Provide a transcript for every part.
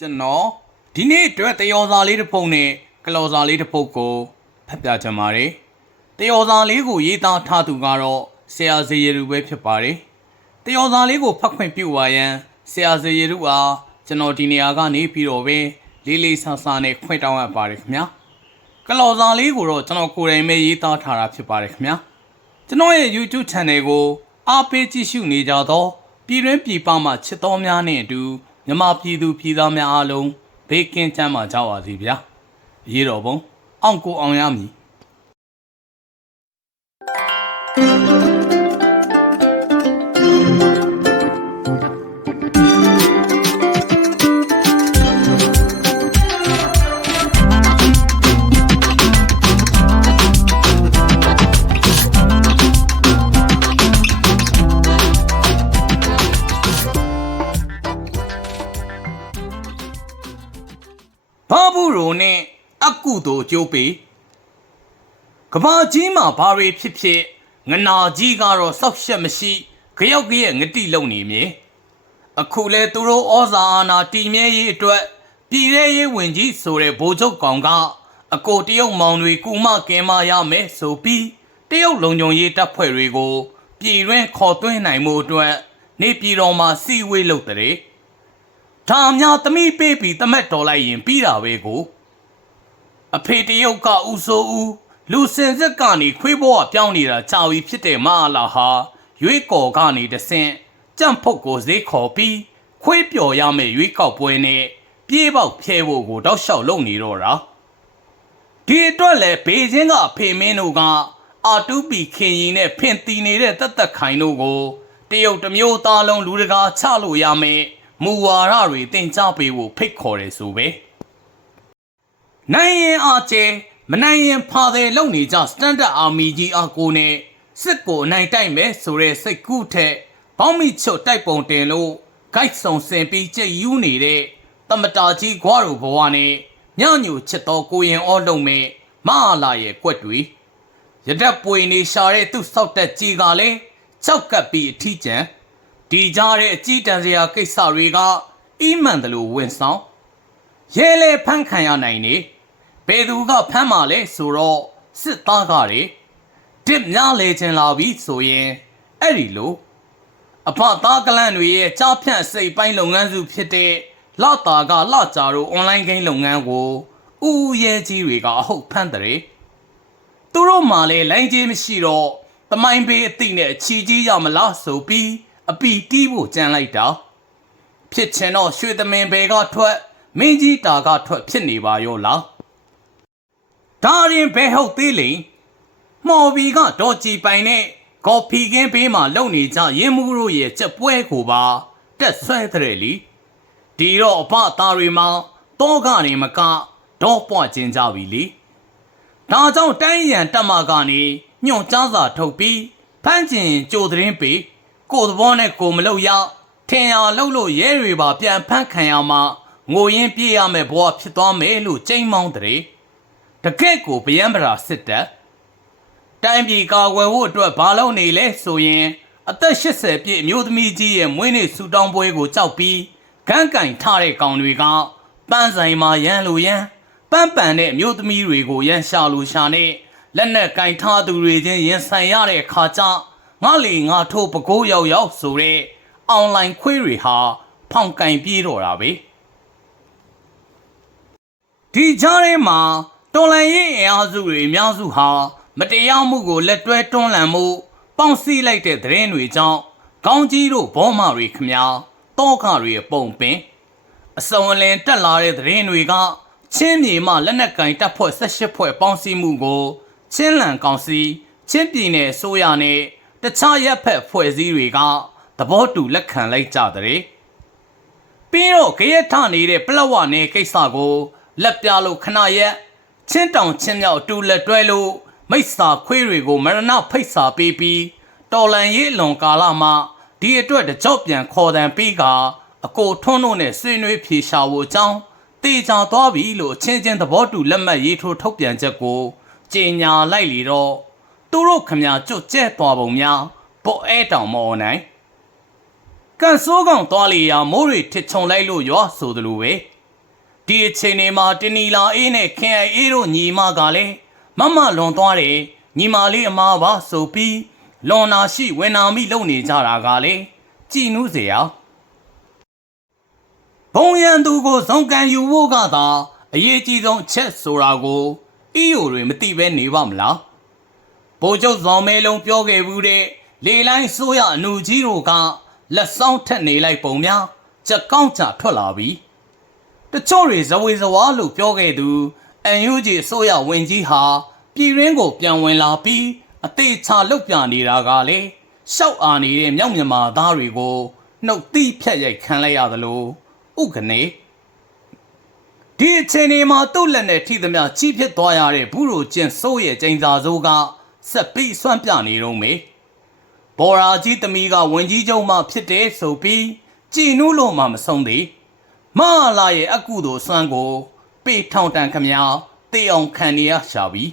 ကျွန်တော်ဒီနေ့အတွက်တယောစာလေးတစ်ပုဒ်နဲ့ကလောစာလေးတစ်ပုဒ်ကိုဖတ်ပြချင်ပါတယ်။တယောစာလေးကိုရေးသားထားသူကတော့ဆရာဇေယျရုပဲဖြစ်ပါတယ်။တယောစာလေးကိုဖတ်ခွင့်ပြုပါရန်ဆရာဇေယျရုအားကျွန်တော်ဒီနေရာကနေပြီးတော့ပဲလေးလေးဆန်းဆန်းနဲ့ခွင့်တောင်းအပ်ပါတယ်ခင်ဗျာ။ကလောစာလေးကိုတော့ကျွန်တော်ကိုယ်တိုင်ပဲရေးသားထားတာဖြစ်ပါတယ်ခင်ဗျာ။ကျွန်တော်ရဲ့ YouTube Channel ကိုအားပေးကြည့်ရှုနေကြသောပြည်တွင်းပြည်ပမှချစ်တော်များနဲ့အတူ မြန်မာပြည်သူပြည်သားများအားလုံးဘေးကင်းချမ်းသာကြပါစေဗျာ။ရေတော်ဘုံအောင်ကိုအောင်ရမည် ကုသိုလ်ကျိုးပေကဘာကြီးမှာဘာတွေဖြစ်ဖြစ်ငနာကြီးကတော့စောက်ရှက်မရှိခယောက်ကရဲ့ငတိလုံနေမြေအခုလဲသူတို့ဩဇာအာဏာတည်မြဲရေးအတွက်ပြည်ရဲရေးဝင်ကြီးဆိုတဲ့ဗိုလ်ချုပ်ကောင်ကအကိုတရုတ်မောင်တွေကူမကင်မရမယ်ဆိုပြီးတရုတ်လုံခြုံရေးတပ်ဖွဲ့တွေကို ပြည်တွင်းခေါ်သွင်းနိုင်မှုအတွက်နေပြည်တော်မှာစီဝေးလုပ်တဲ့ဒါအများသမီးပေးပြီးတမက်တော်လိုက်ရင်ပြီးတာပဲကို အဖေတရုတ်ကဦးစိုးဦးလူစင်စစ်ကနေခွေးဘောကပြောင်းနေတာကြာပြီဖြစ်တဲ့မအလာဟာရွေးကော်ကနေတဆင့်ကြန့်ဖုတ်ကိုဈေးခေါ်ပြီးခွေးပျော်ရမယ့်ရွေးကောက်ပွဲနဲ့ပြေးပေါက်ဖျဲဖို့ကိုတောက်လျှောက်လုပ်နေတော့တာဒီအတွက်လည်းဘေကျင်းကအဖေမင်းတို့ကအာတူပီခင်ရင်နဲ့ဖင်တီနေတဲ့တက်တက်ခိုင်တို့ကိုတရုတ်တစ်မျိုးသားလုံးလူတကာချလို့ရမယ်မူဝါဒတွေတင်ကြပေးဖို့ဖိတ်ခေါ်တယ်ဆိုပဲ နိုင်ရင်အားကျဲမနိုင်ရင်ဖာတယ်လုံနေကြစတန်ဒတ်အာမီကြီးအကိုနဲ့စစ်ကိုအနိုင်တိုက်မယ်ဆိုတဲ့စိတ်ကူးထက်ဘောင်းမီချွတ်တိုက်ပုံတင်လို့ဂိုက်ဆောင်စင်ပြီးကြက်ယူနေတဲ့တမတာကြီးခွားတို့ဘဝနဲ့ညညူချစ်တော်ကိုရင်အောလုံးမဲ့မအားလာရဲ့ကွက်တွေရဒက်ပွေနေရှာတဲ့သူ့ဆောက်တက်ကြီးကလည်းကြောက်ကပ်ပြီးအထီးကျန်ဒီကြားတဲ့အကြည်တန်စရာကိစ္စတွေကအီးမှန်တယ်လို့ဝင်ဆောင်ရဲလေဖမ်းခံရနိုင်နေ ဘယ်သူကဖမ်းမှလဲဆိုတော့စစ်သားကတွေတစ်များလေချင်လာပြီဆိုရင်အဲ့ဒီလိုအဖသားကလန့်တွေရဲ့ကြားဖြန့်စိတ်ပိုင်းလုပ်ငန်းစုဖြစ်တဲ့လတာကလကြတို့အွန်လိုင်းဂိမ်းလုပ်ငန်းကိုဥဥရဲကြီးတွေကအဟုတ်ဖမ်းတဲ့သူတို့မှလည်းလိုင်းကြီးမရှိတော့တမိုင်းဘေးအသိနဲ့အချီကြီးရမလားဆိုပြီးအပီတီးဖို့ကြံလိုက်တာဖြစ်ချင်တော့ရွှေသမင်ဘဲကထွက်မင်းကြီးတာကထွက်ဖြစ်နေပါရောလား ဒါရင်ဘဲဟုတ်သေးလိမ့်မော်ဘီကတော့ကြည်ပိုင်နဲ့ကော်ဖီကင်းဘေးမှာလုံနေကြရင်းမှုတို့ရဲ့ကြက်ပွဲကိုပါတက်ဆွဲတဲ့လီဒီတော့အဖသားတွေမှာတောကနေမကတော့ပွားခြင်းကြပြီလीဒါကြောင့်တိုင်းရန်တက်မကနေညွန့်ကြားစာထုတ်ပြီးဖမ်းကျင်ကြိုသတင်းပေးကိုယ်သဘောနဲ့ကိုယ်မလုပ်ရထင်ရလှုပ်လို့ရဲတွေပါပြန်ဖမ်းခံရမှငိုရင်းပြေးရမယ်ဘဝဖြစ်သွားမယ်လို့ကြိမ်းမောင်းတဲ့ တကယ့်ကိုဗျံပရာစစ်တပ်တိုင်းပြည်ကာကွယ်ဖို့အတွက်ဘာလုပ်နေလဲဆိုရင်အသက်80ပြည့်အမျိုးသမီးကြီးရဲ့မွေးနေ့ဆူတောင်းပွဲကိုကြောက်ပြီးဂန်းကင်ထားတဲ့ကောင်တွေကပန်းဆိုင်မှာရန်လိုရန်ပန်းပန်တဲ့အမျိုးသမီးတွေကိုရန်ရှာလိုရှာနဲ့လက်နက်ကင်ထားသူတွေချင်းရင်ဆိုင်ရတဲ့အခါကျငါလီငါထိုးပကိုးရောက်ရောက်ဆိုတဲ့အွန်လိုင်းခွေးတွေဟာဖောင်ကင်ပြေးတော့တာပဲဒီကြားထဲမှာ တော်လန်ရေးအင်အားစုတွေအများစုဟာမတရားမှုကိုလက်တွဲတွန်းလှန်မှုပေါင့်စီးလိုက်တဲ့သတင်းတွေကြောင့်ကောင်းကြီးတို့ဘောမတွေခမညာတောခတွေရဲ့ပုံပင်အစုံအလင်တက်လာတဲ့သတင်းတွေကချင်းမြေမှလက်နက်ကင်တပ်ဖွဲ့18ဖွဲ့ပေါင်းစည်းမှုကို ချင်းလန်ကောင်စီချင်းပြည်နယ်အစိုးရနဲ့တခြားရပ်ဖက်ဖွဲ့စည်းတွေကသဘောတူလက်ခံလိုက်ကြတဲ့ပြီးတော့ကြရက်ထနေတဲ့ပလက်ဝနယ်ကိစ္စကိုလက်ပြလို့ခဏရက် ချင်းတောင်ချင်းမြောက်အတူလက်တွဲလို့မိစ္ဆာခွေးတွေကိုမရဏဖိတ်စာပေးပြီးတော်လန်ရေးအလွန်ကာလမှာဒီအတွက်တကြော့ပြန်ခေါ်တံပြီးကအကိုထွန်းတို့နဲ့ဆွေးနွေးဖြေရှာဖို့အကြောင်းတေချာသွားပြီလို့အချင်းချင်းသဘောတူလက်မှတ်ရေးထိုးထုတ်ပြန်ချက်ကိုကြေညာလိုက်လေတော့သူတို့ခမညာကြွတ်ကျဲသွားပုံများပေါ်အဲတောင်မော်နိုင်ကန်ဆိုးကောင်သွားလေရာမိုးတွေထစ်ချုံလိုက်လို့ရောဆိုသလိုပဲ ဒီအချိန်တွေမှာတနီလာအေးနဲ့ခင်အေးတို့ညီမကလည်းမမလွန်သွားတယ်ညီမလေးအမပါဆိုပြီးလွန်နာရှိဝန်နာမိလုပ်နေကြတာကလည်းကြည်နူးစရာဘုံရန်သူကိုဇုံကန်ယူဖို့ကသာအရေးကြီးဆုံးချက်ဆိုတာကိုအီယိုတွေမသိပဲနေပါမလားဗိုလ်ချုပ်ဇော်မဲလုံးပြောခဲ့ဘူးတဲ့လေလိုင်းဆိုးရအနူကြီးတို့ကလက်ဆောင်ထက်နေလိုက်ပုံများကြက်ကောင်းချထွက်လာပြီ တချို့တွေဇဝေဇဝါလို့ပြောခဲ့သူအန်ယူဂျီဆိုးရဝင်ကြီးဟာပြည်ရင်းကိုပြန်ဝင်လာပြီးအသေးချလုတ်ပြနေတာကလေရှောက်အာနေတဲ့မြောက်မြန်မာသားတွေကိုနှုတ်သီးဖြတ်ရိုက်ခံလိုက်ရသလိုဥကနေဒီအချိန်ဒီမှာသူ့လက်နဲ့ထိသမျှကြီးဖြစ်သွားရတဲ့ဘူးရိုကျင်စိုးရဲ့ကျင်းစာစိုးကဆက်ပြီးဆွမ်းပြနေတော့မေဘော်ရာကြီးသမီးကဝင်ကြီးချုပ်မှဖြစ်တယ်ဆိုပြီးကြည်နူးလို့မှမဆုံးသေး မလာရဲ့အကုသိုလ်စွမ်းကို ပေထောင်တန်ခမများတေအောင်ခံနေရရှာပြီ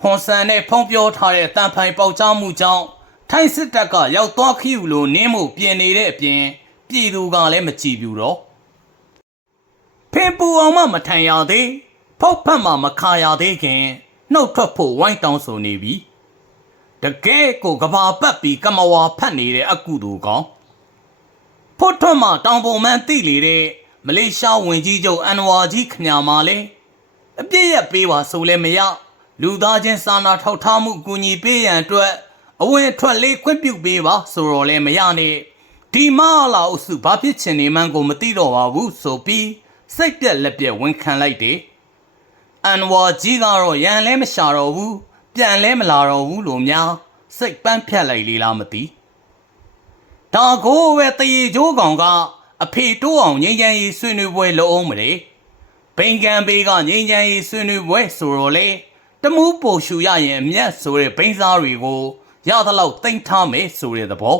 ဟွန်ဆန်နဲ့ဖုံးပြောထားတဲ့တန်ဖိုင်ပေါက်ကြားမှုကြောင့်ထိုင်းစစ်တပ်ကရောက်သွားခ ्यू လို့နင်းမှုပြင်နေတဲ့အပြင်ပြည်သူကလည်းမကြည်ပြူတော့ဖင်ပူအောင်မှမထန်ရသေးဖောက်ဖက်မှမခါရသေးခင်နှုတ်ထွက်ဖို့ဝိုင်းတောင်းဆိုနေပြီတကယ်ကိုကဘာပတ်ပြီးကမဝါဖတ်နေတဲ့အကုသူကောင် ဖို့ထွတ်မှတောင်ပုံမှန်သိလေတဲ့မလေးရှားဝင်ကြီးချုပ်အန်နဝါကြီးခညာမာလဲအပြည့်ရပေးပါဆိုလဲမရလူသားချင်းစာနာထောက်ထားမှုအကူအညီပေးရန်အတွက်အဝင်ထွက်လေးခွင့်ပြုပေးပါဆိုတော့လဲမရနဲ့ဒီမလာအုပ်စုဘာဖြစ်ချင်နေမှန်းကိုမသိတော့ပါဘူးဆိုပြီးစိတ်ပြက်လက်ပြက်ဝန်ခံလိုက်တယ်အန်ဝါကြီးကတော့ရန်လဲမရှာတော့ဘူးပြန်လဲမလာတော့ဘူးလို့များစိတ်ပန်းဖြတ်လိုက်လေလားမသိ ဒါကိုပဲတရေကျိုးကောင်ကအဖေတိုးအောင်ငိမ့်ချမ်းရေးဆွေးနွေးပွဲလုပ်အောင်မလေဘိန်ကန်ဘေးကငိမ့်ချမ်းရေးဆွေးနွေးပွဲဆိုတော့လေတမူးပိုရှူရရင်အမျက်ဆိုတဲ့ဘိန်းစားတွေကိုရသလောက်တိမ့်ထားမယ်ဆိုတဲ့သဘော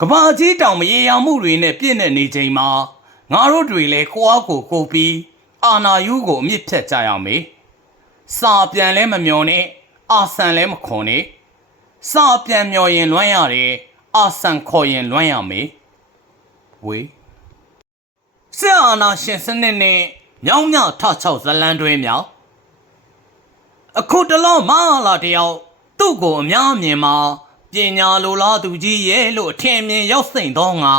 ကဘာကြီးတောင်မရေရာမှုတွေနဲ့ပြည့်နေနေချိန်မှာငါတို့တွေလည်းကိုအားကိုကိုပြီးအာနာယူကိုအမြင့်ဖြတ်ကြရမယ်စာပြန်လဲမမျောနဲ့အာဆန်လဲမခွန်နဲ့စာပြန်မျောရင်လွမ်းရတယ် အာဆန်ခေါ်ရင်လွမ်းရမယ်ဝေးစစ်အာဏာရှင်စနစ်နဲ့မြောင်းမြထချောက်ဇလန်းတွဲမြောက်အခုတလောမလာတယောက်သူ့ကိုအများအမြင်မှာပညာလိုလားသူကြီးရဲ့လို့အထင်အမြင်ရောက်စိမ့်တော့ငါ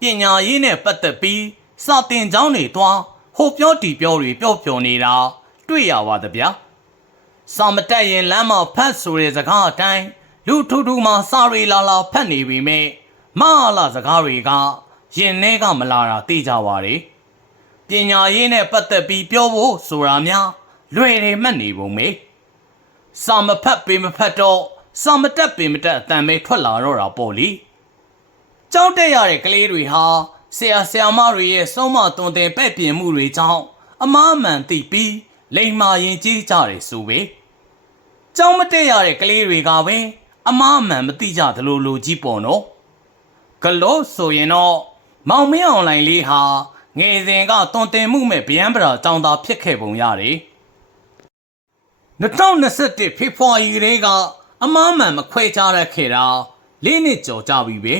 ပညာရေးနဲ့ပတ်သက်ပြီးစာတင်ကျောင်းတွေတွားဟိုပြောတီပြောတွေပြောပြောနေတာတွေ့ရပါသဗျာစာမတက်ရင်လမ်းမှာဖတ်ဆိုတဲ့စကားအတိုင်း လူထူထူမှာစာရီလာလာဖတ်နေပြီမဲ့မလာစကားတွေကရင်ထဲကမလာတာသိကြပါလေပညာရေးနဲ့ပတ်သက်ပြီးပြောဖို့ဆိုတာများလွယ်တယ်မှတ်နေပုံမေစာမဖတ်ပေမဖတ်တော့စာမတက်ပေမတက်အတန်ပဲထွက်လာတော့တာပေါ့လေကြောက်တက်ရတဲ့ကလေးတွေဟာဆရာဆရာမတွေရဲ့ဆုံးမသွန်သင်ပဲ့ပြင်မှုတွေကြောင့်အမားမှန်သိပြီးလိမ်မာရင်ကြီးကြတယ်ဆိုပဲကြောင်းမတက်ရတဲ့ကလေးတွေကပဲ အမားမှန်မသိကြသလိုလိုကြီးပေါ့နော်ကလို့ဆိုရင်တော့မောင်မင်းအွန်လိုင်းလေးဟာငယ်စဉ်ကသွန်သင်မှုမဲ့ဗျမ်းပရာတောင်းတာဖြစ်ခဲ့ပုံရတယ်2021ဖေဖော်ဝါရီကလေးကအမားမှန်မခွဲခြားရခဲ့တာလေးနှစ်ကျော်ကြပြီပဲ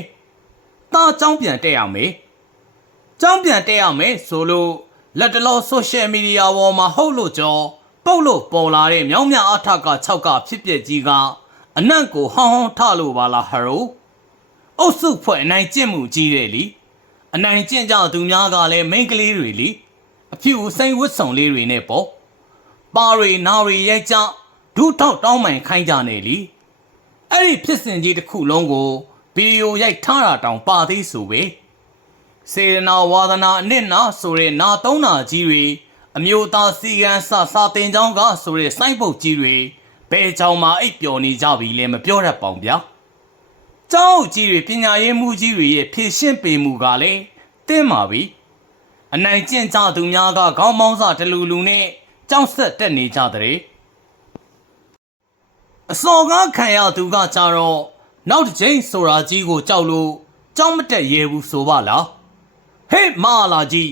။ตาចောင်းပြန်တက်ရမယ်။ចောင်းပြန်တက်ရမယ်ဆိုလို့လက်တလောဆိုရှယ်မီဒီယာပေါ်မှာဟုတ်လို့ကြောပုတ်လို့ပေါ်လာတဲ့မြောင်းမြအထက6ကဖြစ်ပျက်ကြီးက အနန့်ကိုဟောင်းဟောင်းထလို့ပါလားဟရို။အုပ်စုဖွဲ့အနိုင်ကျင့်မှုကြီးတယ်လीအနိုင်ကျင့်ကြသူများကလည်းမိန်းကလေးတွေလीအဖြူစိမ့်ဝတ်ဆောင်လေးတွေနဲ့ပေါ့။ပါရီနာရီရိုက်ကြဒုထောက်တောင်းမှန်ခိုင်းကြနေလीအဲ့ဒီဖြစ်စဉ်ကြီးတစ်ခုလုံးကိုဗီဒီယိုရိုက်ထားတာတောင်ပါသေးဆိုပဲစေရနာဝါဒနာအနစ်နာဆိုတဲ့နာသုံးနာကြီးတွေအမျိုးသားစီကံစစာတင်ချောင်းကဆိုတဲ့စိုင်းပုတ်ကြီးတွေ ဘယ်ကြောင်မှအိပ်ပျော်နေကြပြီလဲမပြောတတ်ပေါင်ဗျာကျောင်းကြီးတွေပညာရေးမှုကြီးတွေရဲ့ဖြည့်ရှင်းပေမှုကလည်းတင်းပါပြီအနိုင်ကျင့်ကြသူများကခေါင်းမောင်းစာတလူလူနဲ့ကြောက်ဆက်တက်နေကြတဲ့အစော်ကားခံရသူကကြတော့နောက်တစ်ချိန်ဆိုတာကြီးကိုကြောက်လို့ကြောက်မတက်ရဲဘူးဆိုပါလားဟေးမာလာကြီး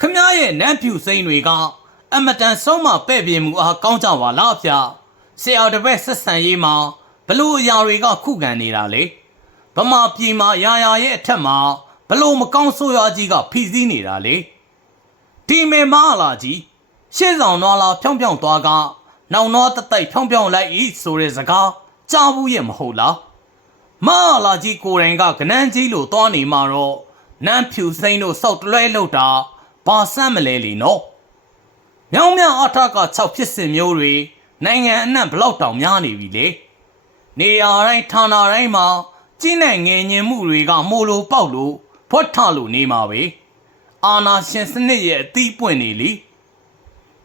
ခမရဲ့နန်းဖြူစိမ့်တွေကအမတန်ဆုံးမပဲ့ပြင်းမှုအားကောင်းကြပါလားဗျာ ဆရာတပည့်ဆက်ဆံရေးမှာဘလို့အရာတွေကခုခံနေတာလေဗမာပြည်မှာရာရာရဲ့အထက်မှာဘလို့မကောင်းဆိုးရွားကြီးကဖိစီးနေတာလေဒီမေမဟာလာကြီးရှေ့ဆောင်နွားလာဖြောင်းဖြောင်းသွားကနောင်နောတတိုက်ဖြောင်းဖြောင်းလိုက်ဤဆိုတဲ့စကားကြားဘူးရဲ့မဟုတ်လားမဟာလာကြီးကိုယ်တိုင်ကကနန်းကြီးလိုသွားနေမှာတော့နန်းဖြူစိမ့်တို့စောက်တလွဲလောက်တာဘာစမ်းမလဲလीနော်မြောင်မြောင်အထက်က6ဖြစ်စဉ်မျိုးတွေ နိုင်ငံအနှံ့ဘလောက်တောင်များနေပြီလေနေရာတိုင်းဌာနတိုင်းမှာကြီးနဲ့ငယ်ညင်မှုတွေကမိုးလိုပေါက်လို့ဖွက်ထလို့နေမှာပဲအာနာရှင်စနစ်ရဲ့အသီးပွင့်နေလी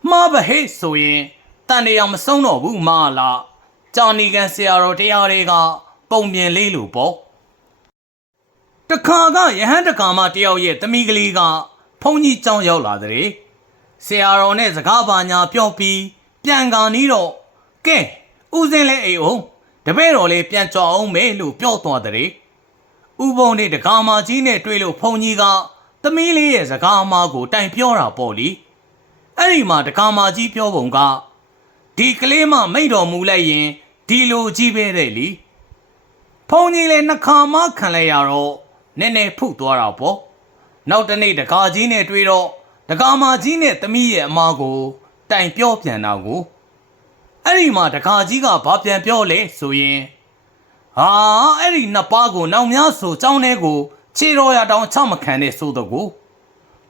မှားဗဟိတ်ဆိုရင်တန်တရားမဆုံးတော့ဘူးမဟာလားကြောင်နီကန်ဆရာတော်တရားတွေကပုံပြင်လေးလို့ပေါ့တခါကယဟန်တကာမတယောက်ရဲ့တမိကလေးကဖုန်ကြီးကြောင်းရောက်လာတဲ့ဆရာတော်နဲ့စကားပါညာပြောပြီး ပြန်ကန်နီးတော့ကဲဦးစင်းလဲအိမ်အောင်တပည့်တော်လေးပြန်ကြော်အောင်မေလို့ပြောသွားတဲ့ဥပုံနဲ့တကာမကြီးနဲ့တွေ့လို့ဖုန်ကြီးကသမီးလေးရဲ့စကားအမားကိုတိုင်ပြောတာပေါ့လေအဲ့ဒီမှာတကာမကြီးပြောပုံကဒီကလေးမမိတ်တော်မူလိုက်ရင်ဒီလိုကြီးပဲတဲ့လीဖုန်ကြီးလည်းနှခါမခံလိုက်ရတော့နည်းနည်းဖုတ်သွားတာပေါ့နောက်တစ်နေ့တကာကြီးနဲ့တွေ့တော့တကာမကြီးနဲ့သမီးရဲ့အမားကို တိုင်ပြောပြန်တာကိုအဲ့ဒီမှာတကာကြီးကဘာပြန်ပြောလဲဆိုရင်ဟာအဲ့ဒီနှစ်ပါးကိုနောက်များဆိုចောင်းထဲကိုခြေတော်ရတောင်ချမခံနဲ့ဆိုတော့ကို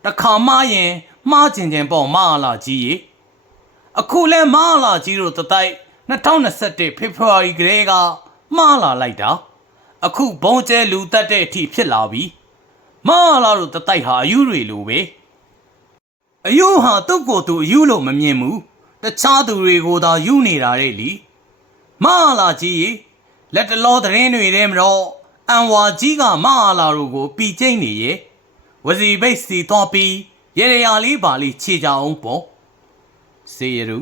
တခါမှရင်မှားကျင်ကျင်ပေါ့မဟာလာကြီးရေအခုလဲမဟာလာကြီးတို့တတိုက်2021ဖေဖော်ဝါရီကလေးကမှားလာလိုက်တာအခုဘုံကျဲလူတက်တဲ့အထိဖြစ်လာပြီမဟာလာတို့တတိုက်ဟာအယူတွေလိုပဲ အယူဟာတုတ်ကိုယ်သူအယူလို့မမြင်ဘူးတခြားသူတွေကိုသာယူနေတာတဲ့လीမဟာလာကြီးရေလက်တလောသတင်းတွေထဲမှာတော့အန်ဝါကြီးကမဟာလာတို့ကိုပြီကျိတ်နေရဲ့ဝစီဘိတ်စီတော့ပြီးရေရရာလေးပါလေးခြေကြအောင်ပေါ့စေရူ